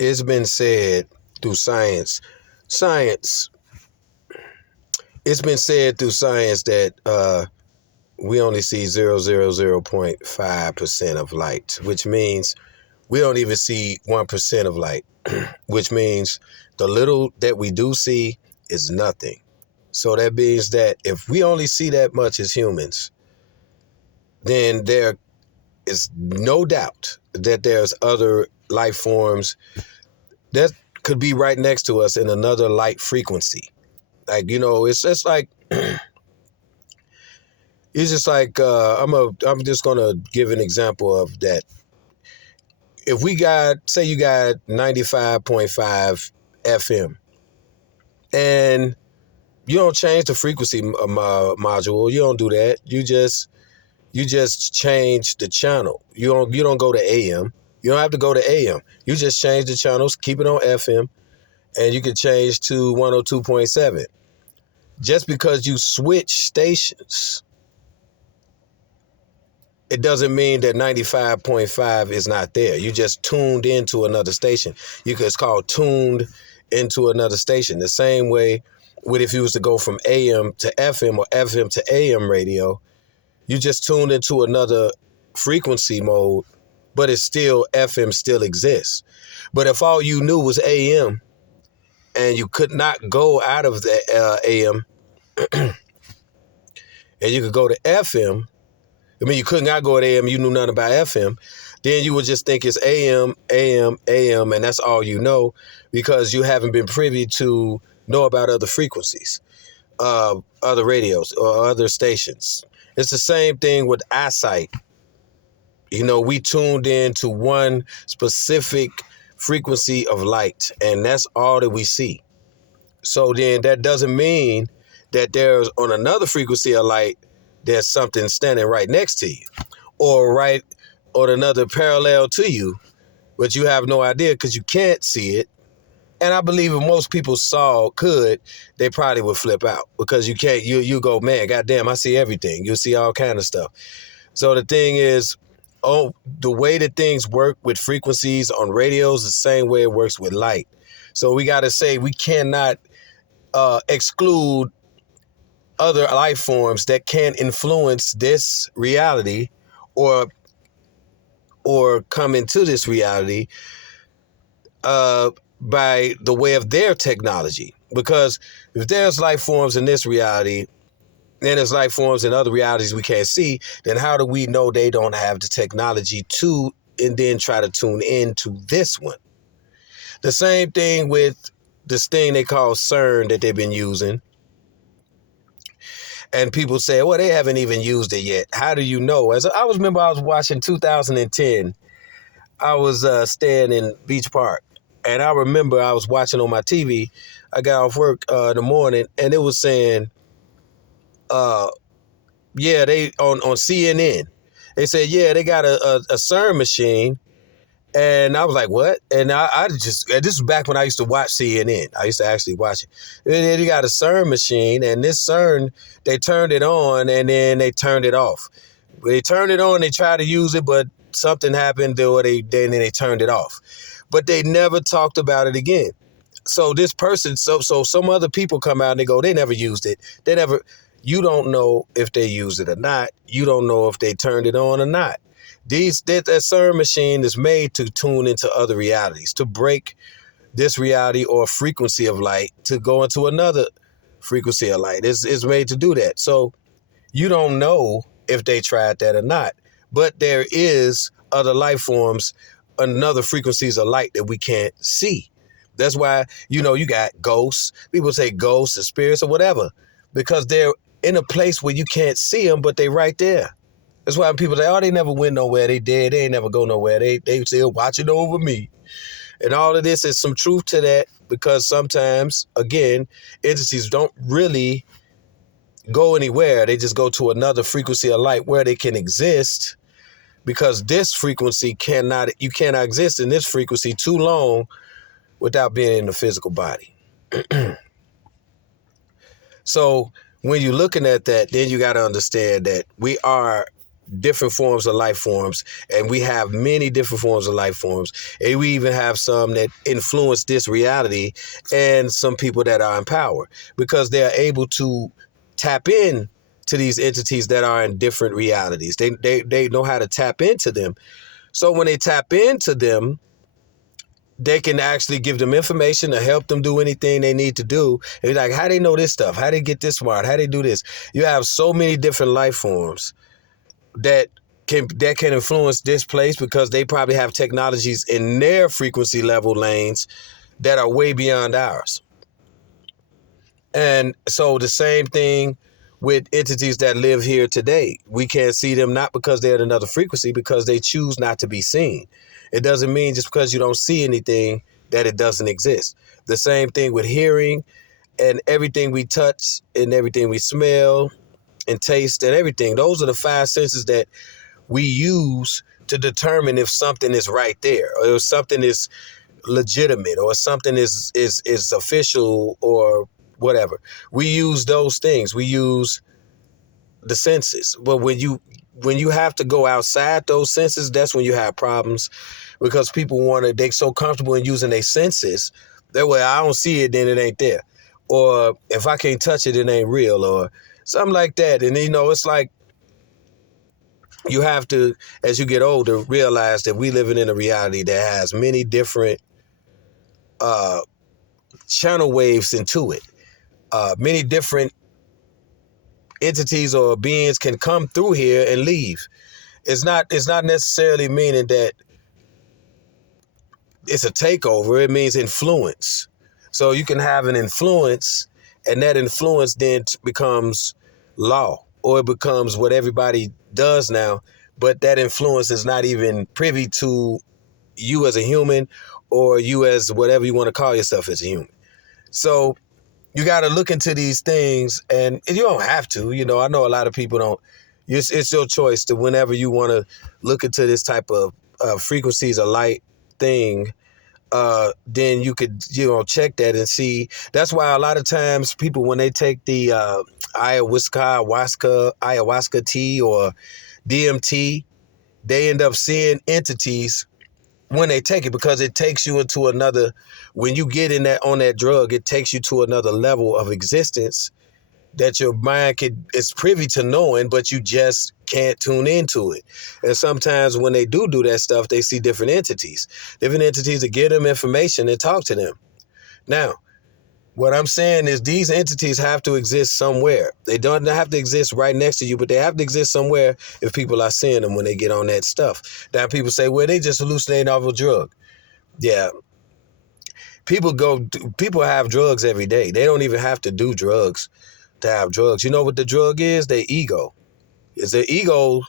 it's been said through science, it's been said through science that we only see 0.5% of light, which means we don't even see 1% of light, which means the little that we do see is nothing. So that means that if we only see that much as humans, then there is no doubt that there's other life forms that could be right next to us in another light frequency. Like, it's just like I'm just gonna give an example of that. If we say you got 95.5 FM and you don't change the frequency module, you don't do that. You just change the channel. You don't go to AM. You don't have to go to AM. You just change the channels, keep it on FM, and you can change to 102.7. Just because you switch stations, it doesn't mean that 95.5 is not there. You just tuned into another station. It's called tuned into another station. The same way with if you was to go from AM to FM or FM to AM radio, you just tuned into another frequency mode, but it's still, FM still exists. But if all you knew was AM and you could not go out of the AM and you could go to FM, you could not go to AM, you knew nothing about FM, then you would just think it's AM, AM, AM, and that's all you know because you haven't been privy to know about other frequencies, other radios or other stations. It's the same thing with eyesight. We tuned in to one specific frequency of light, and that's all that we see. So then that doesn't mean that there's on another frequency of light, there's something standing right next to you or right on another parallel to you, but you have no idea because you can't see it. And I believe if most people they probably would flip out because you can't, you go, man, goddamn, I see everything. You see all kind of stuff. So the thing is, the way that things work with frequencies on radios is the same way it works with light. So we got to say we cannot exclude other life forms that can influence this reality or come into this reality by the way of their technology. Because if there's life forms in this reality, then there's life forms in other realities we can't see, then how do we know they don't have the technology to and then try to tune into this one? The same thing with this thing they call CERN that they've been using. And people say, well, they haven't even used it yet. How do you know? I was watching 2010. I was staying in Beach Park. And I remember I was watching on my TV. I got off work in the morning, and it was saying, they on CNN. They said, they got a CERN machine. And I was like, what? And this was back when I used to watch CNN. I used to actually watch it. And then you got a CERN machine, and this CERN, they turned it on, and then they turned it off. They turned it on, they tried to use it, but something happened, or then they turned it off. But they never talked about it again. So this person, so some other people come out and they go, they never used it. You don't know if they used it or not. You don't know if they turned it on or not. That CERN machine is made to tune into other realities, to break this reality or frequency of light to go into another frequency of light. It's made to do that. So you don't know if they tried that or not. But there is other life forms, another frequencies of light that we can't see. That's why, you got ghosts. People say ghosts or spirits or whatever, because they're in a place where you can't see them, but they're right there. That's why people say, oh, they never went nowhere. They dead. They ain't never go nowhere. They still watching over me. And all of this is some truth to that, because sometimes, again, entities don't really go anywhere. They just go to another frequency of light where they can exist, because this frequency you cannot exist in this frequency too long without being in the physical body. So when you're looking at that, then you got to understand that we are different forms of life forms, and we have many different forms of life forms, and we even have some that influence this reality, and some people that are in power because they are able to tap in to these entities that are in different realities. They know how to tap into them. So when they tap into them, they can actually give them information to help them do anything they need to do. And like, how they know this stuff? How they get this smart? How they do this? You have so many different life forms that can influence this place because they probably have technologies in their frequency level lanes that are way beyond ours. And so the same thing with entities that live here today. We can't see them not because they're at another frequency, because they choose not to be seen. It doesn't mean just because you don't see anything that it doesn't exist. The same thing with hearing and everything we touch and everything we smell and taste and everything. Those are the five senses that we use to determine if something is right there, or if something is legitimate, or something is official, or whatever. We use those things. We use the senses. But when you have to go outside those senses, that's when you have problems, because people they so comfortable in using their senses that way, I don't see it, then it ain't there. Or if I can't touch it, it ain't real, or something like that. And it's like you have to, as you get older, realize that we living in a reality that has many different channel waves into it. Many different entities or beings can come through here and leave. It's not necessarily meaning that it's a takeover. It means influence. So you can have an influence, and that influence then becomes law, or it becomes what everybody does now. But that influence is not even privy to you as a human, or you as whatever you want to call yourself as a human. So you got to look into these things, and you don't have to. I know a lot of people don't. It's your choice to, whenever you want to look into this type of frequencies of light thing, then you could, check that and see. That's why a lot of times people, when they take the ayahuasca tea or DMT, they end up seeing entities when they take it, because it takes you into another, when you get on that drug, it takes you to another level of existence that your mind is privy to knowing, but you just can't tune into it. And sometimes when they do that stuff, they see different entities that give them information and talk to them. Now, what I'm saying is these entities have to exist somewhere. They don't have to exist right next to you, but they have to exist somewhere if people are seeing them when they get on that stuff. Now, people say, well, they just hallucinate off a drug. Yeah. People have drugs every day. They don't even have to do drugs to have drugs. You know what the drug is? Their ego. It's their ego.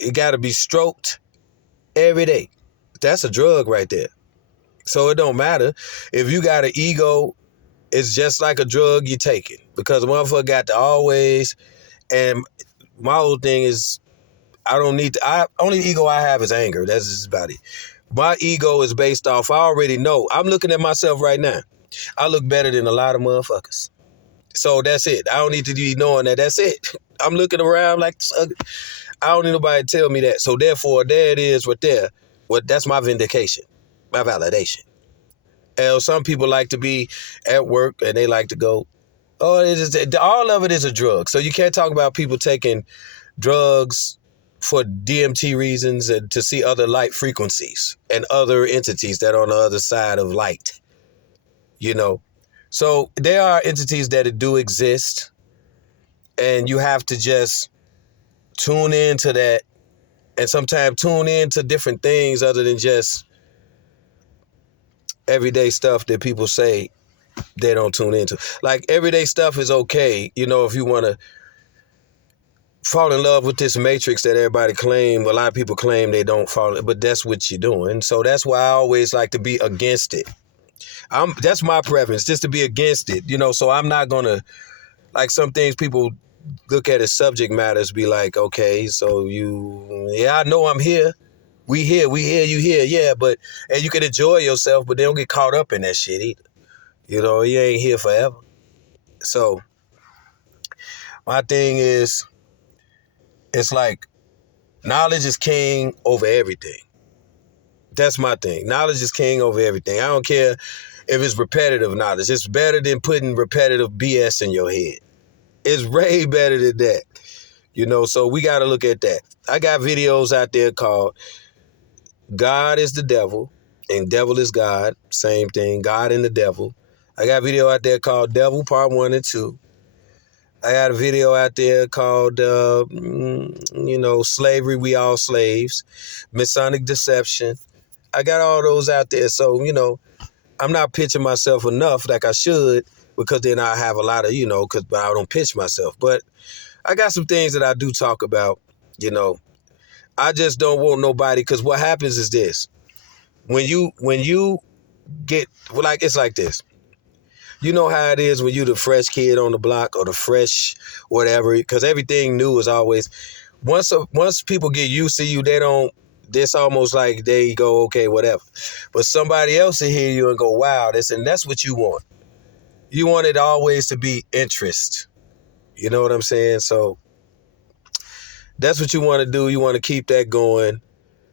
It got to be stroked every day. That's a drug right there. So it don't matter. If you got an ego, it's just like a drug you're taking, because a motherfucker got to always, and my whole thing is, only ego I have is anger. That's just about it. My ego is based off, I already know. I'm looking at myself right now. I look better than a lot of motherfuckers. So that's it. I don't need to be knowing that. That's it. I'm looking around like, I don't need nobody to tell me that. So therefore, there it is right there. That's my vindication, my validation. And some people like to be at work and they like to go, oh, all of it is a drug. So you can't talk about people taking drugs for DMT reasons and to see other light frequencies and other entities that are on the other side of light. So there are entities that do exist, and you have to just tune into that, and sometimes tune into different things other than just everyday stuff that people say they don't tune into. Like, everyday stuff is okay, if you want to fall in love with this matrix that a lot of people claim they don't fall, but that's what you're doing. So that's why I always like to be against it. That's my preference, just to be against it, so I'm not going to, like, some things people look at as subject matters, be like, okay, so I know I'm here. We here, you here, yeah, and you can enjoy yourself, but they don't get caught up in that shit either. You ain't here forever. So my thing is, it's like, Knowledge is king over everything. That's my thing. Knowledge is king over everything. I don't care if it's repetitive knowledge. It's better than putting repetitive BS in your head. It's way better than that. So we got to look at that. I got videos out there called God is the Devil and Devil is God. Same thing, God and the Devil. I got a video out there called Devil Part 1 and 2. I got a video out there called, Slavery, We All Slaves, Masonic Deception. I got all those out there. So, I'm not pitching myself enough like I should, because then I have a lot of, because I don't pitch myself. But I got some things that I do talk about, I just don't want nobody, because what happens is this. When you get, like, it's like this. You know how it is when you the fresh kid on the block or the fresh whatever, because everything new is always, once people get used to you, it's almost like they go, okay, whatever. But somebody else will hear you and go, wow, and that's what you want. You want it always to be interest. You know what I'm saying? So that's what you want to do. You want to keep that going,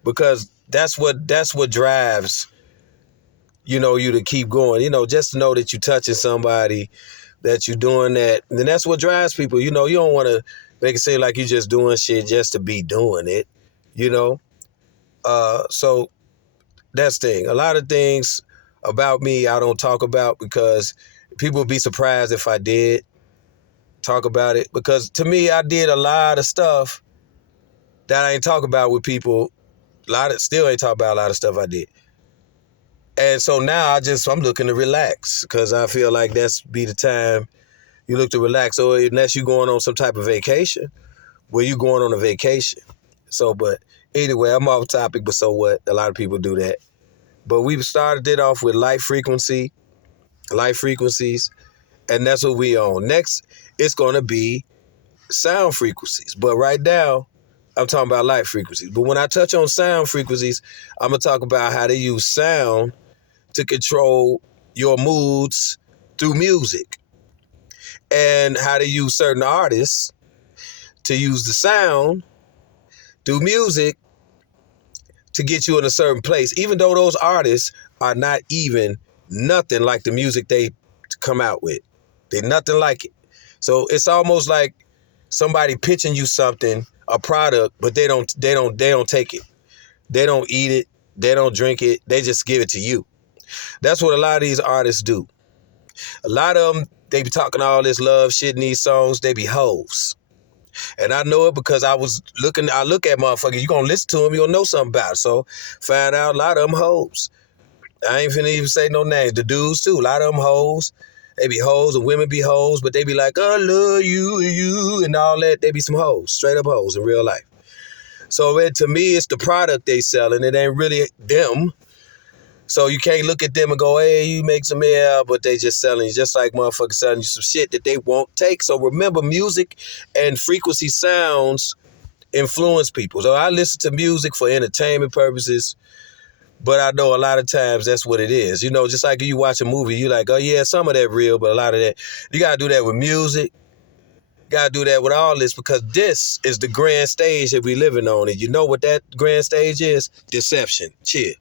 because that's what drives, you to keep going. Just to know that you're touching somebody, that you're doing that. And then that's what drives people. You don't want to make it seem like you're just doing shit just to be doing it, So that's the thing. A lot of things about me I don't talk about, because people would be surprised if I did talk about it. Because to me, I did a lot of stuff that I ain't talk about with people. Still ain't talk about a lot of stuff I did. And so now I'm looking to relax, because I feel like that's be the time you look to relax. Or unless you're going on some type of vacation, where you going on a vacation. So, but anyway, I'm off topic, but so what? A lot of people do that. But we started it off with light frequencies, and that's what we on. Next, it's going to be sound frequencies. But right now, I'm talking about light frequencies. But when I touch on sound frequencies, I'm going to talk about how they use sound to control your moods through music, and how to use certain artists to use the sound through music to get you in a certain place, even though those artists are not even nothing like the music they come out with. They're nothing like it. So it's almost like somebody pitching you something, a product, but they don't take it. They don't eat it. They don't drink it. They just give it to you. That's what a lot of these artists do. A lot of them, they be talking all this love shit in these songs. They be hoes. And I know it because I look at motherfuckers. You gonna listen to them, you gonna know something about it. So find out a lot of them hoes. I ain't finna even say no names. The dudes too, a lot of them hoes. They be hoes, and women be hoes, but they be like, I love you, and all that. They be some hoes, straight up hoes in real life. So to me, it's the product they selling. It ain't really them. So you can't look at them and go, hey, you make some air, but they just selling you, just like motherfuckers selling you some shit that they won't take. So remember, music and frequency sounds influence people. So I listen to music for entertainment purposes, but I know a lot of times that's what it is. Just like you watch a movie, you like, oh yeah, some of that real, but a lot of that, you got to do that with music. Got to do that with all this, because this is the grand stage that we living on. And you know what that grand stage is? Deception. Chill.